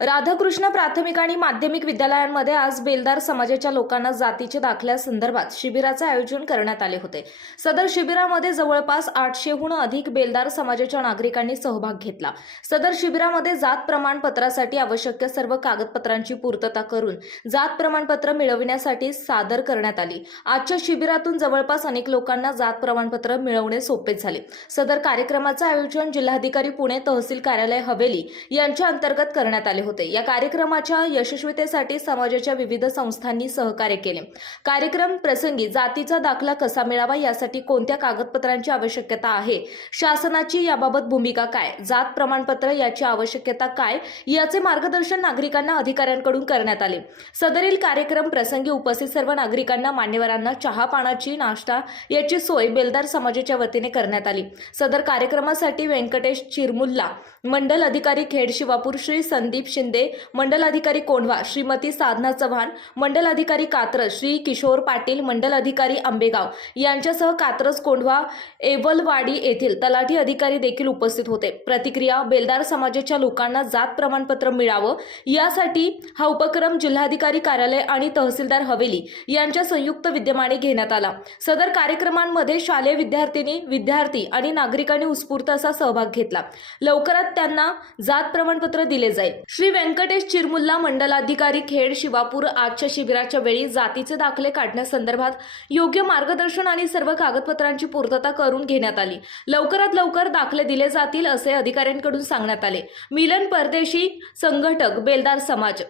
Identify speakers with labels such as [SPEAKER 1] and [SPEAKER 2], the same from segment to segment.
[SPEAKER 1] राधाकृष्ण प्राथमिक आणि माध्यमिक विद्यालयांमध्ये आज बेलदार समाजाच्या लोकांना जातीच्या दाखल्यासंदर्भात शिबिराचे आयोजन करण्यात आले होते. सदर शिबिरामध्ये जवळपास आठशेहून अधिक बेलदार समाजाच्या नागरिकांनी सहभाग घेतला. सदर शिबिरामध्ये जात प्रमाणपत्रासाठी आवश्यक सर्व कागदपत्रांची पूर्तता करून जात प्रमाणपत्र मिळविण्यासाठी सादर करण्यात आली. आजच्या शिबिरातून जवळपास अनेक लोकांना जात प्रमाणपत्र मिळवणे सोपे झाले. सदर कार्यक्रमाचे आयोजन जिल्हाधिकारी पुणे तहसील कार्यालय हवेली यांच्या अंतर्गत करण्यात आले होते. या कार्यक्रमाच्या यशस्वीतेसाठी समाजाच्या विविध संस्थांनी सहकार्य केले. कार्यक्रम प्रसंगी जातीचा दाखला कसा मिळावा यासाठी कोणत्या कागदपत्रांची आवश्यकता आहे? शासनाची याबाबत भूमिका काय? जात प्रमाणपत्र याची आवश्यकता काय? याचे मार्गदर्शन नागरिकांना अधिकाऱ्यांकडून करण्यात आले. सदरील कार्यक्रम प्रसंगी उपस्थित सर्व नागरिकांना मान्यवरांना चहा पानाची नाश्ता याची सोय बेलदार समाजाच्या वतीने करण्यात आली. सदर कार्यक्रमासाठी व्यंकटेश चिरमुल्ला मंडल अधिकारी खेड शिवापूर श्री संदीप शिंदे मंडल अधिकारी कोंढवा श्रीमती साधना चव्हाण मंडलाधिकारी कात्रज श्री किशोर पाटील मंडल अधिकारी आंबेगाव यांच्यासह कात्रज कोंढवा एवलवाडी येथील तलाठी अधिकारी देखील उपस्थित होते. प्रतिक्रिया बेलदार समाजाच्या लोकांना जात प्रमाणपत्र मिळावं यासाठी हा उपक्रम जिल्हाधिकारी कार्यालय आणि तहसीलदार हवेली यांच्या संयुक्त विद्यमाने घेण्यात आला. सदर कार्यक्रमांमध्ये शालेय विद्यार्थिनी विद्यार्थी आणि नागरिकांनी उत्स्फूर्त असा सहभाग घेतला. लवकरात त्यांना जात प्रमाणपत्र दिले जाईल. श्री. श्री व्यंकटेश चिरमुल्ला मंडलाधिकारी खेड शिवापूर आजच्या शिबिराच्या वेळी जातीचे दाखले काढण्यासंदर्भात योग्य मार्गदर्शन आणि सर्व कागदपत्रांची पूर्तता करून घेण्यात आली. लवकरात लवकर दाखले दिले जातील असे अधिकाऱ्यांकडून सांगण्यात आले. मिलन परदेशी संघटक बेलदार समाज.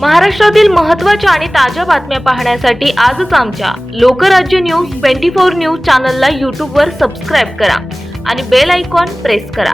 [SPEAKER 2] महाराष्ट्रातील महत्त्वाच्या आणि ताज्या बातम्या पाहण्यासाठी आजच आमच्या Lokrajya news twenty four news चॅनलला यूट्यूबवर सबस्क्राईब करा आणि बेल आयकॉन प्रेस करा.